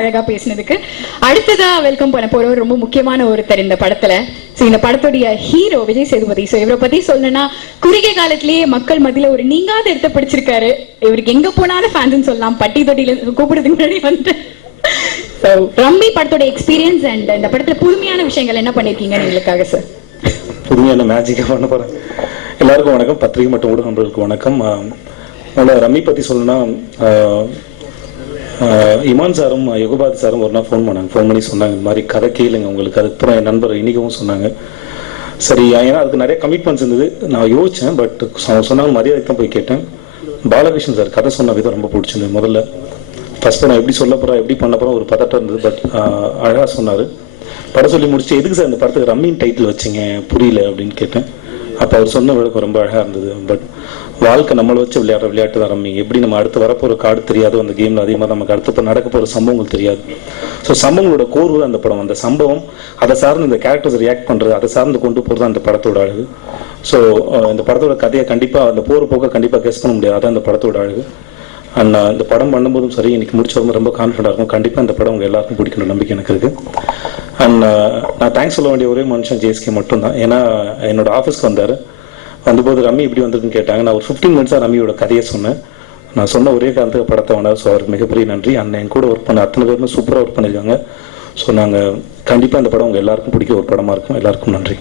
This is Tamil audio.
அழகா பேசினதுக்கு. அடுத்ததா வெல்கம் பண்ண போறவர் ரொம்ப முக்கியமான ஒருத்தர் இந்த படத்துல. இந்த படத்துடைய ஹீரோ விஜய் சேதுபதி. இவரை பத்தி சொல்லணும்னா குறுகிய காலத்திலேயே மக்கள் மத்தியில ஒரு நீங்காத இடத்தை பிடிச்சிருக்காரு. இவருக்கு எங்க போனாலும் ஃபேன்ஸ் சொல்லலாம். பட்டி தொட்டியில கூப்பிடுறதுக்கு முன்னாடி வந்து ரம்மி படத்தோட எக்ஸ்பீரியன்ஸ் அண்ட் இந்த படத்துல புதுமையான விஷயங்கள் என்ன பண்ணிருக்கீங்க எங்களுக்காக சார்? புதுமையான மேஜிக்கா பண்ண போறேன். எல்லாருக்கும் வணக்கம். பத்திரிகை மற்றும் ஊடக நண்பர்களுக்கு வணக்கம். ரம்மி பத்தி சொல்லணும்னா இமான் சாரும் யுகபாத் சாரும் ஒரு நாள் ஃபோன் பண்ணி சொன்னாங்க இந்த மாதிரி கதை கேளுங்க உங்களுக்கு. அதுக்கப்புறம் என் நண்பர் இனிக்கவும் சொன்னாங்க. சரி, ஏன்னா அதுக்கு நிறைய கமிட்மெண்ட்ஸ் இருந்தது. நான் யோசித்தேன். பட் அவங்க சொன்னாங்க மரியாதைக்கு தான் போய் கேட்டேன். பாலகிருஷ்ணன் சார் கதை சொன்ன விதம் ரொம்ப பிடிச்சிருந்தது. முதல்ல ஃபஸ்ட்டு நான் எப்படி சொல்ல போகிறேன் எப்படி பண்ண போகிறேன் ஒரு பதட்டம் இருந்தது. பட் அழகாக சொன்னார். படம் சொல்லி முடிச்சுட்டு எதுக்கு சார் இந்த படத்துக்கு ரம்மின் டைட்டில் வச்சிங்க புரியல அப்படின்னு கேட்டேன். அப்போ அவர் சொன்ன விளக்கம் ரொம்ப அழகாக இருந்தது. பட் வாழ்க்கை நம்மளை வச்சு விளையாடுற விளையாட்டு தான் ரம்மி. எப்படி நம்ம அடுத்து வரப்போகிற கார்டு தெரியாது, அந்த கேமில் அதிகமாக நமக்கு அடுத்து நடக்க போகிற சம்பவங்கள் தெரியாது. ஸோ சம்பவங்களோட கோர்வு அந்த படம். அந்த சம்பவம் அதை சார்ந்து இந்த கேரக்டர்ஸ் ரியாக்ட் பண்ணுறது, அதை சார்ந்து கொண்டு போகிறது தான் அந்த படத்தோட அழகு. ஸோ இந்த படத்தோட கதையை கண்டிப்பாக அந்த போகிற போக்க கண்டிப்பாக கெஸ் பண்ண முடியாது. அதான் இந்த படத்தோட அழகு. அண்ட் இந்த படம் பண்ணும்போதும் சரி, இன்னைக்கு முடிச்சவங்க ரொம்ப கான்ஃபிடண்டாக இருக்கும். கண்டிப்பாக இந்த படம் உங்கள் எல்லாருக்கும் பிடிக்கணும் நம்பிக்கை எனக்கு இருக்குது. அண்ட் நான் தேங்க்ஸ் சொல்ல வேண்டிய ஒரே மனுஷன் ஜேஎஸ்கே மட்டும்தான். ஏன்னா என்னோட ஆஃபீஸ்க்கு வந்தபோது ரம்மி இப்படி வந்திருக்குன்னு கேட்டாங்க. நான் ஒரு 15 மினிட்ஸாக ரம்மியோட கதையை சொன்னேன். நான் சொன்ன ஒரே காரணத்துக்கு படத்தை வந்தார். ஸோ அவருக்கு மிகப்பெரிய நன்றி. அண்ட் என் கூட ஒர்க் பண்ண அத்தனை பேருமே சூப்பராக ஒர்க் பண்ணியிருக்காங்க. ஸோ நாங்கள் கண்டிப்பாக இந்த படம் உங்கள் எல்லாருக்கும் பிடிக்க ஒரு படமாக இருக்கும். எல்லாருக்கும் நன்றி.